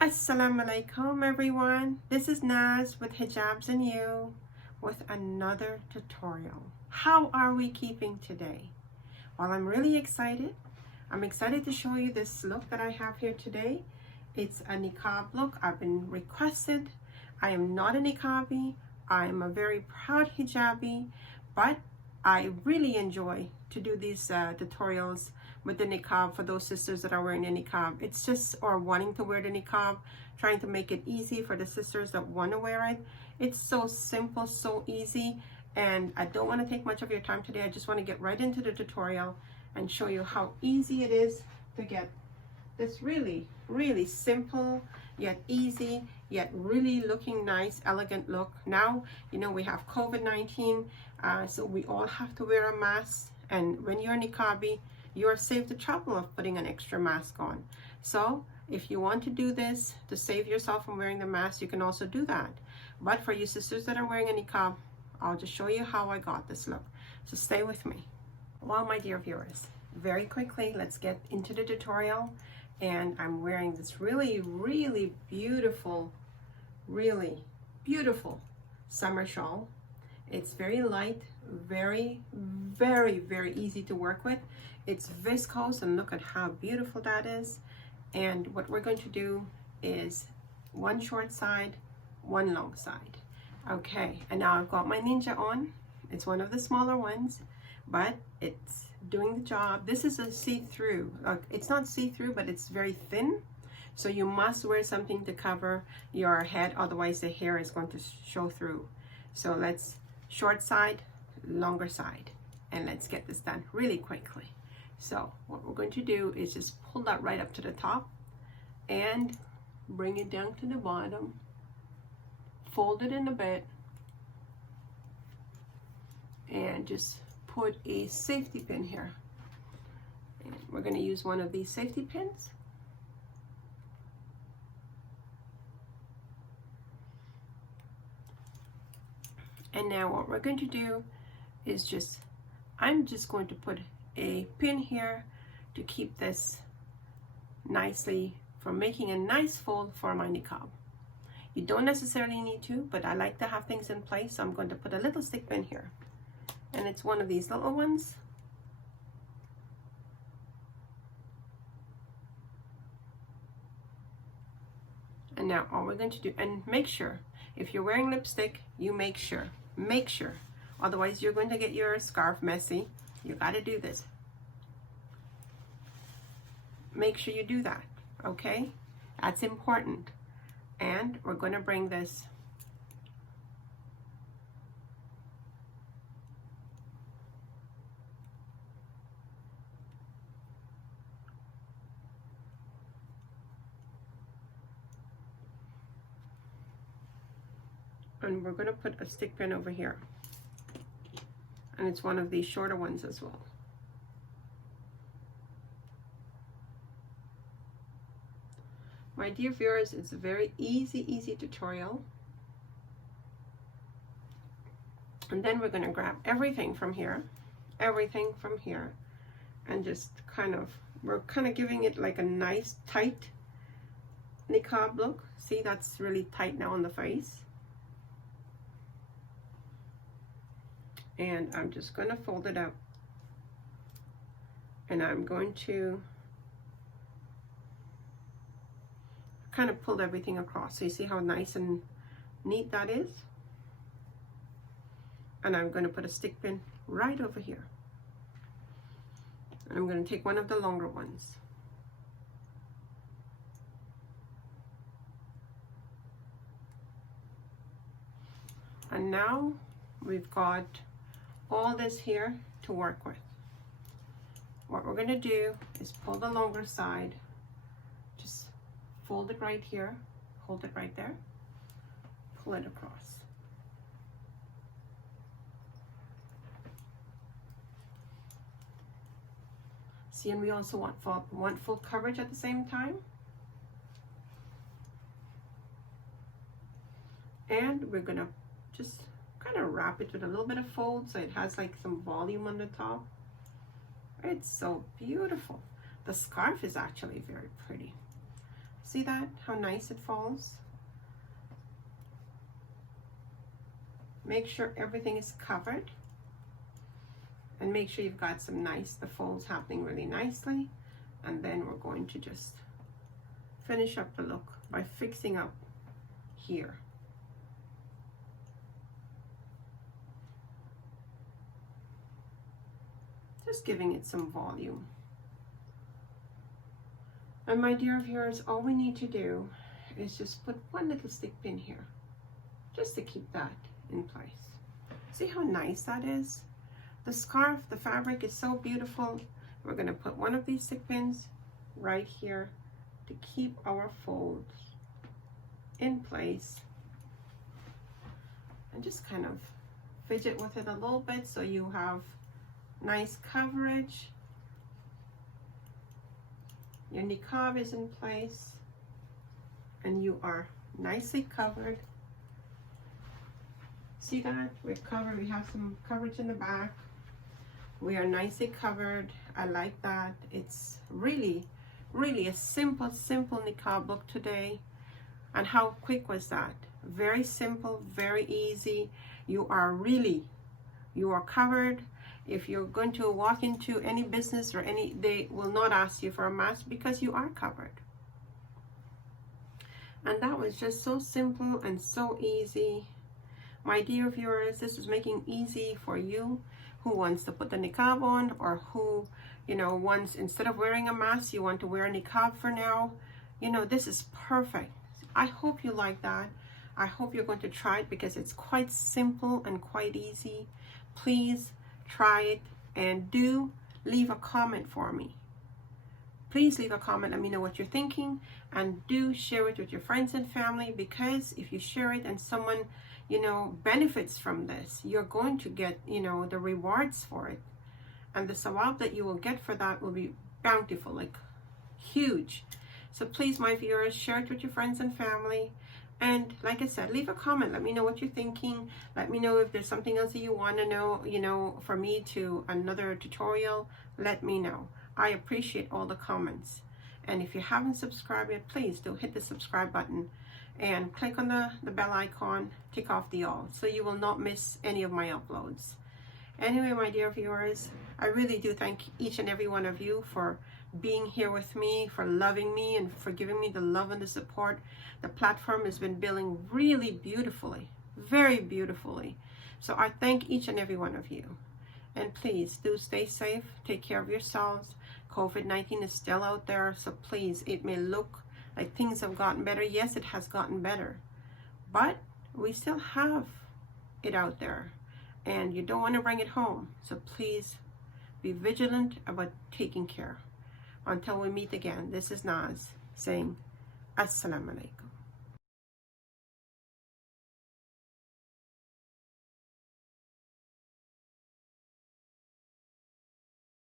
Assalamu-Alaikum everyone. This is Naz with Hijabz&You with another tutorial. How are we keeping today? Well, I'm really excited. I'm excited to show you this look that I have here today. It's a niqab look. I've been requested. I am not a niqabi. I am a very proud hijabi, but I really enjoy to do these tutorials with the niqab for those sisters that are wearing the niqab. It's just, or wanting to wear the niqab, trying to make it easy for the sisters that want to wear it. It's so simple, so easy, and I don't want to take much of your time today. I just want to get right into the tutorial and show you how easy it is to get this really, really simple, yet easy, yet really looking nice, elegant look. Now, you know, we have COVID-19, so we all have to wear a mask, and when you're a niqabi, you're saved the trouble of putting an extra mask on. So if you want to do this to save yourself from wearing the mask, you can also do that. But for you sisters that are wearing a niqab, I'll just show you how I got this look. So stay with me. Well, my dear viewers, very quickly, let's get into the tutorial. And I'm wearing this really, really beautiful summer shawl. It's very light, very, very easy to work with. It's viscose, and look at how beautiful that is. And what we're going to do is one short side, one long side. Okay, and now I've got my ninja on. It's one of the smaller ones, but it's doing the job. This is a see-through. It's not see-through, but it's very thin. So you must wear something to cover your head, otherwise the hair is going to show through. So let's short side, longer side, and let's get this done really quickly. So what we're going to do is just pull that right up to the top and bring it down to the bottom, fold it in a bit, and just put a safety pin here. And we're going to use one of these safety pins. And now what we're going to do is I'm just going to put a pin here to keep this nicely from making a nice fold for my niqab. You don't necessarily need to, but I like to have things in place, so I'm going to put a little stick pin here. And it's one of these little ones. And now all we're going to do, and make sure, if you're wearing lipstick, you make sure, otherwise you're going to get your scarf messy. You got to do this. Make sure you do that, okay? That's important. And we're going to bring this and we're going to put a stick pin over here. And it's one of these shorter ones as well. My dear viewers, it's a very easy tutorial. And then we're going to grab everything from here, and just we're kind of giving it like a nice tight niqab look. See, that's really tight now on the face. And I'm just going to fold it up, and I'm going to kind of pull everything across. So you see how nice and neat that is? And I'm going to put a stick pin right over here. And I'm going to take one of the longer ones. And now we've got all this here to work with. What we're going to do is pull the longer side, just fold it right here, hold it right there, pull it across. See, and we also want full coverage at the same time. And we're going to just kind of wrap it with a little bit of fold so it has like some volume on the top. It's so beautiful. The scarf is actually very pretty. See that? How nice it falls? Make sure everything is covered. And make sure you've got some the folds happening really nicely. And then we're going to just finish up the look by fixing up here. Just giving it some volume. And my dear viewers, all we need to do is just put one little stick pin here, just to keep that in place. See how nice that is? The scarf, the fabric is so beautiful. We're going to put one of these stick pins right here to keep our folds in place. And just kind of fidget with it a little bit so you have nice coverage. Your niqab is in place and you are nicely covered. See that? We're covered. We have some coverage in the back. We are nicely covered. I like that. It's really a simple niqab look today. And how quick was that? Very simple, very easy. You are covered. If you're going to walk into any business or they will not ask you for a mask because you are covered. And that was just so simple and so easy. My dear viewers, this is making easy for you who wants to put the niqab on, or who, wants, instead of wearing a mask, you want to wear a niqab for now. This is perfect. I hope you like that. I hope you're going to try it because it's quite simple and quite easy. Please try it, and do leave a comment for me. Please leave a comment, let me know what you're thinking, and do share it with your friends and family, because if you share it and someone benefits from this, you're going to get the rewards for it, and the sawab that you will get for that will be bountiful, like huge. So please, my viewers, share it with your friends and family. And like I said, leave a comment. Let me know what you're thinking. Let me know if there's something else that you want to know, for me to another tutorial. Let me know. I appreciate all the comments. And if you haven't subscribed yet, please do hit the subscribe button and click on the bell icon, tick off the all, so you will not miss any of my uploads. Anyway, my dear viewers, I really do thank each and every one of you for being here with me, for loving me, and for giving me the love and the support. The platform has been building really beautifully, very beautifully. So I thank each and every one of you. And please do stay safe, take care of yourselves. COVID-19 is still out there, so please, it may look like things have gotten better. Yes, it has gotten better, but we still have it out there, and you don't want to bring it home. So please be vigilant about taking care. Until we meet again, this is Naz saying Assalamu Alaikum.